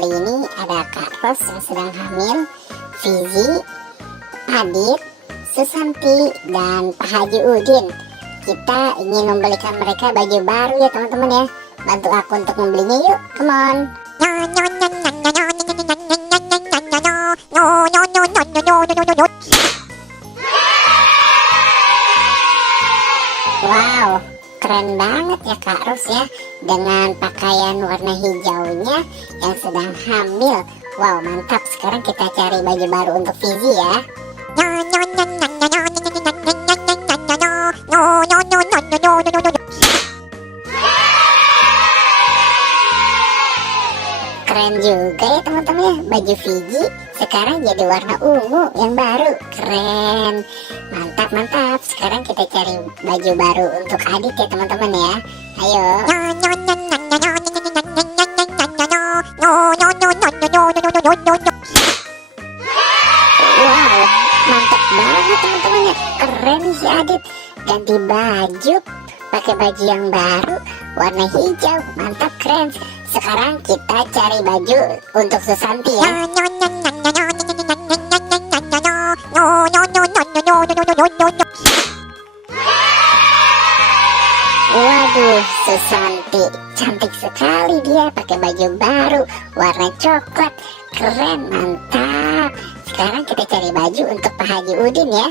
kali ini ada Kak Ros yang sedang hamil, Fizi, Adit, Susanti, dan Pak Haji Udin. Kita ingin membelikan mereka baju baru ya teman-teman ya. Bantu aku untuk membelinya yuk, come on. Wow, keren banget ya Kak Ros ya, dengan pakaian warna hijaunya yang sedang hamil. Wow, mantap. Sekarang kita cari baju baru untuk Fizi ya. Keren juga ya teman-teman ya, baju Fizi sekarang jadi warna ungu yang baru. Keren, mantap. Sekarang kita cari baju baru untuk Adit ya teman-teman ya. Ayo. Wow, mantap banget teman-teman ya. Keren si Adit, ganti baju, pakai baju yang baru warna hijau. Mantap, keren. Sekarang kita cari baju untuk Susanti ya. Waduh, Susanti cantik sekali, dia pakai baju baru warna coklat. Keren, mantap. Sekarang kita cari baju untuk Pak Haji Udin ya.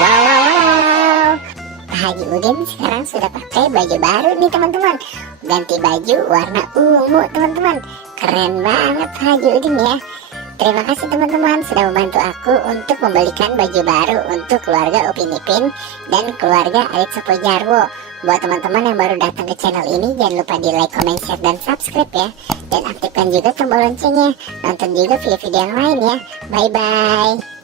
Wow. Pak Haji Udin sekarang sudah pakai baju baru nih teman-teman. Ganti baju warna ungu teman-teman. Keren banget Pak Haji Udin ya. Terima kasih teman-teman sudah membantu aku untuk membelikan baju baru untuk keluarga Upin Ipin dan keluarga Alit Sopo Jarwo. Buat teman-teman yang baru datang ke channel ini, jangan lupa di like, comment, share, dan subscribe ya. Dan aktifkan juga tombol loncengnya. Nonton juga video-video yang lain ya. Bye-bye.